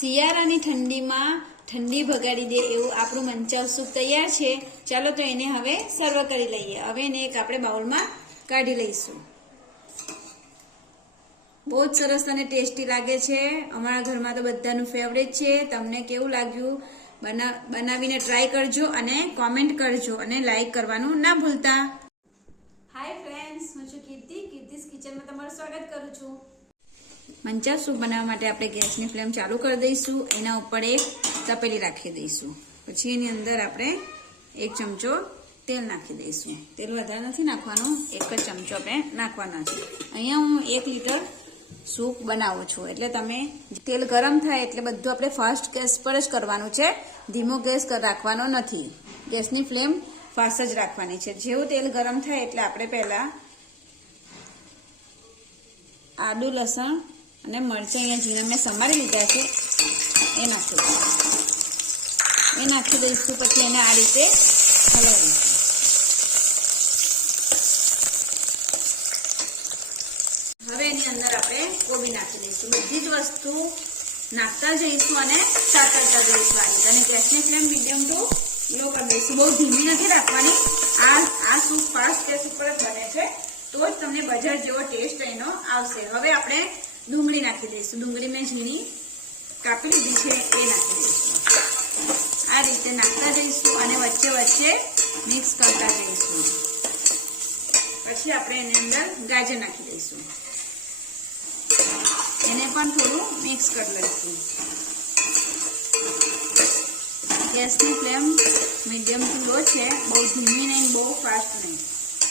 શિયાળાની ઠંડીમાં ઠંડી ભગાડી દે એવું આપણું મંચાવ સૂપ તૈયાર છે। ચાલો તો એને હવે સર્વ કરી લઈએ। હવે એને એક આપણે બાઉલમાં કાઢી લઈશું। બહુ જ સરસ અને ટેસ્ટી લાગે છે। અમારા ઘરમાં તો બધાનું ફેવરેટ છે। તમને કેવું લાગ્યું બનાવીને ટ્રાય કરજો અને કોમેન્ટ કરજો અને લાઈક કરવાનું ના ભૂલતા। હાય ફ્રેન્ડ્સ, હું છું કીર્તિસ કિચનમાં તમારું સ્વાગત કરું છું। મંચાવ સૂપ બનાવવા માટે આપણે ગેસની ફ્લેમ ચાલુ કરી દઈશું। એના ઉપર એક તપેલી રાખી દઈશું। પછી એની અંદર આપણે એક ચમચો તેલ નાખી દઈશું। તેલ વધારે નથી નાખવાનું, એક જ ચમચો આપણે નાખવાના છે। અહીંયા હું 1 લીટર સૂપ બનાવું છું, એટલે તમે તેલ ગરમ થાય એટલે બધું આપણે ફાસ્ટ ગેસ પર જ કરવાનું છે। ધીમો ગેસ રાખવાનો નથી, ગેસની ફ્લેમ ફાસ્ટ જ રાખવાની છે। જેવું તેલ ગરમ થાય એટલે આપણે પહેલા આદુ, લસણ અને મરચાં અહીંયા ઝીણા મેં સમારી લીધા છે એ નાખી દઈશું। એ નાખી દઈશું પછી એને આ રીતે હલાવીશું। હવે એની અંદર આપણે કોબી નાખી દઈશું। બધી જ વસ્તુ નાખતા જઈશું અને સાતરતા જઈશું આ રીતે। અને ગેસની ફ્લેમ મીડિયમ ટુ લો કરી દઈશું, બહુ ધીમી નથી રાખવાની। આ સૂપ ફાસ્ટ ગેસ ઉપર જ બને છે, તો જ તમને બજાર જેવો ટેસ્ટ એનો આવશે। હવે આપણે ડુંગળી નાખી દઈશું। ડુંગળી મેં ઝીણી કાપી લીધી છે એ નાખી દઈશું। આ રીતે નાખતા જઈશું અને વચ્ચે વચ્ચે મિક્સ કરતા જઈશું। પછી આપણે એની અંદર ગાજર નાખી દઈશું, એને પણ થોડું મિક્સ કરી લઈશું। ગેસની ફ્લેમ મીડિયમ ટુ લો છે, બહુ ધીમી નહીં બહુ ફાસ્ટ નહીં।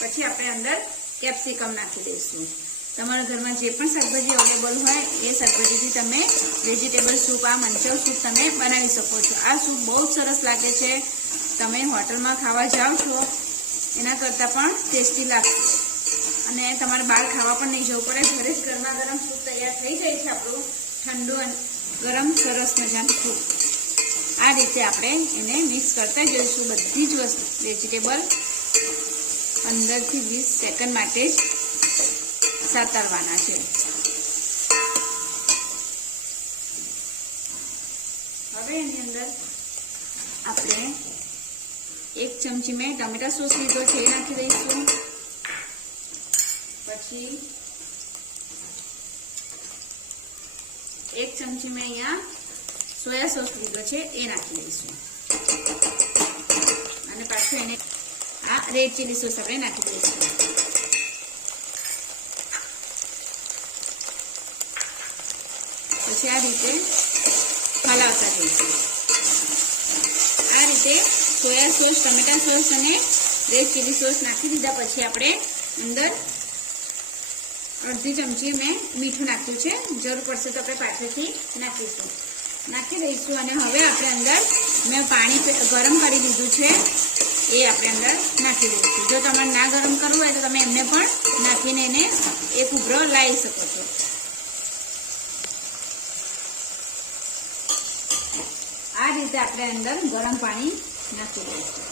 પછી આપણે અંદર કેપ્સિકમ નાખી દઈશું। તમારા ઘરમાં જે પણ શાકભાજી અવેલેબલ હોય એ શાકભાજીથી તમે વેજીટેબલ સૂપ, આ મંચાવ સૂપ તમે બનાવી શકો છો। આ સૂપ બહુ જ સરસ લાગે છે, તમે હોટલમાં ખાવા જાઓ છો એના કરતાં પણ ટેસ્ટી લાગશે અને તમારે બહાર ખાવા પણ નહીં જવું પડે। ઘરે જ ગરમા ગરમ સૂપ તૈયાર થઈ જાય છે આપણું ઠંડુ અને ગરમ સરસ મજાનું સૂપ। આ રીતે આપણે એને મિક્સ કરતા જઈશું। બધી જ વસ્તુ વેજીટેબલ 15 થી 20 સેકન્ડ માટે જ સાતરવાના છે। હવે એની અંદર આપણે 1 ચમચી મેં ટમેટા સોસ લીધો છે એ નાખી દઈશું। પછી 1 ચમચી મેં અહીંયા સોયા સોસ લીધો છે એ નાખી દઈશું અને પાછું એને આ રેડ ચીલી સોસ આપણે નાખી દઈશું। પછી આ રીતે હલાવતા જઈશું। આ રીતે સોયા સોસ, ટમેટા સોસ અને રેડ ચીલી સોસ નાખી દીધા પછી આપણે અંદર અડધી ચમચી મેં મીઠું નાખ્યું છે, જરૂર પડશે તો આપણે પાછળથી નાખીશું। નાખી દઈશું અને હવે આપણે અંદર મેં પાણી ગરમ કરી દીધું છે એ આપણે અંદર નાખી દઈશું। જો તમારે ના ગરમ કરવું હોય તો તમે એમને પણ નાખીને એને એક ઉભરો લાવી શકો છો। આ રીતે આપણે અંદર ગરમ પાણી નાખી દઈશું।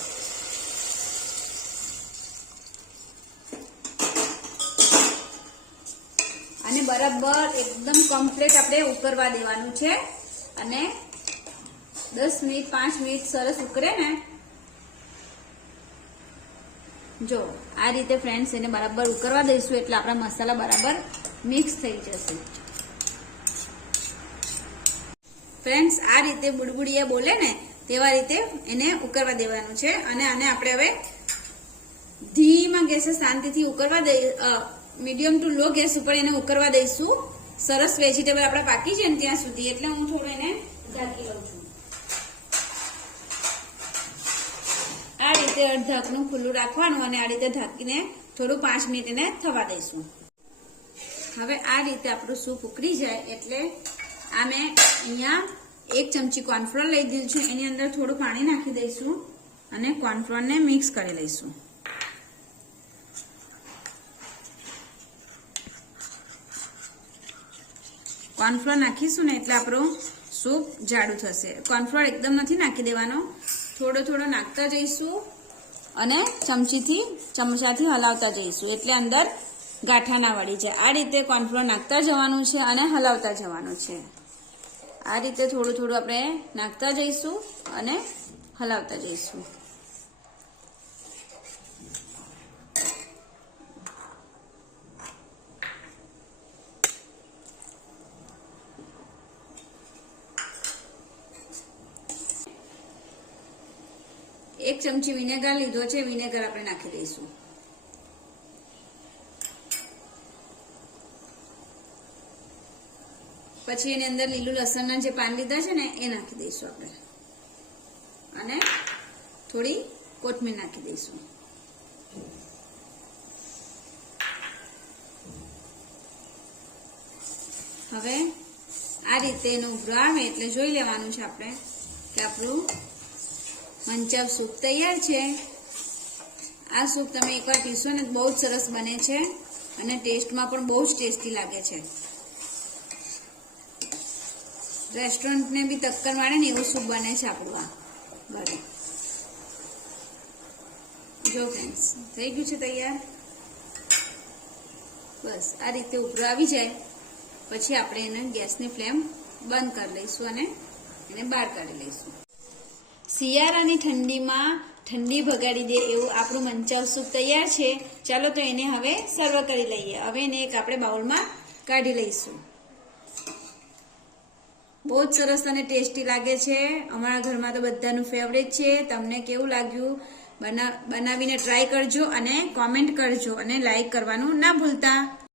અને બરાબર એકદમ કમ્પ્લીટ આપણે ઉકળવા દેવાનું છે અને 10 મિનિટ 5 મિનિટ સરસ ઉકળે ને, જો આ રીતે ફ્રેન્ડ્સ એને બરાબર ઉકળવા દઈશું એટલે આપણા મસાલા બરાબર મિક્સ થઈ જશે। ફ્રેન્ડ્સ આ રીતે બુડબુડિયા બોલે ને તેવા રીતે એને ઉકળવા દેવાનું છે અને આને આપણે હવે ધીમા ગેસે શાંતિથી ઉકળવા મીડિયમ ટુ લો ગેસ ઉપર એને ઉકળવા દઈશું। સરસ વેજીટેબલ આપણા પાકી છે ને ત્યાં સુધી, એટલે હું થોડું એને ઢાંકી લઉં છું। આ રીતે ઢાંકણું ખુલ્લું રાખવાનું અને આ રીતે ઢાંકીને થોડું 5 મિનિટ એને થવા દઈશું। હવે આ રીતે આપણું સૂપ ઉકળી જાય એટલે આ મેં અહીંયા 1 ચમચી કોર્નફ્લોર લઈ દીધું છે, એની અંદર થોડું પાણી નાખી દઈશું અને કોર્નફ્લોરને મિક્સ કરી લઈશું। કોર્નફ્લોર નાખીશું ને એટલે આપણું સૂપ જાડું થશે। કોર્નફ્લોર એકદમ નથી નાખી દેવાનો, થોડો થોડો નાખતા જઈશું અને ચમચાથી હલાવતા જઈશું એટલે અંદર ગાંઠા ના વળી જાય। આ રીતે કોર્નફ્લોર નાખતા જવાનું છે અને હલાવતા જવાનું છે। આ રીતે થોડું થોડું આપણે નાખતા જઈશું અને હલાવતા જઈશું. એક ચમચી વિનેગર લીધો છે, વિનેગર આપણે નાખી દઈશું. પછી એની અંદર લીલું લસણના જે પાન લીધા છે ને એ નાખી દઈશું આપણે અને થોડી કોથમીર નાખી દઈશું. હવે આ રીતે એનો ઉભરો આવે એટલે જોઈ લેવાનું છે આપણે કે આપણું મંચાવ સૂપ તૈયાર છે. આ સૂપ તમે એકવાર પીશો ને બહુ જ સરસ બને છે અને ટેસ્ટમાં પણ બહુ જ ટેસ્ટી લાગે છે. રેસ્ટોરન્ટને બી ટક્કર મારે ને એવું સૂપ બને છે આપણું આ ઘરે. જો ફ્રેન્ડ્સ થઈ ગયું છે તૈયાર. બસ આ રીતે ઉભરો આવી જાય પછી આપણે એને ગેસની ફ્લેમ બંધ કરી લઈશું અને એને બહાર કાઢી લઈશું. શિયાળાની ઠંડીમાં ઠંડી ભગાડી દે એવું આપણું મંચાવ સૂપ તૈયાર છે. ચાલો તો એને હવે સર્વ કરી લઈએ. હવે એને એક આપણે બાઉલમાં કાઢી લઈશું. બહુ જ સરસ અને ટેસ્ટી લાગે છે. અમારા ઘરમાં તો બધાનું ફેવરેટ છે. તમને કેવું લાગ્યું બનાવીને ટ્રાય કરજો અને કોમેન્ટ કરજો અને લાઈક કરવાનું ના ભૂલતા.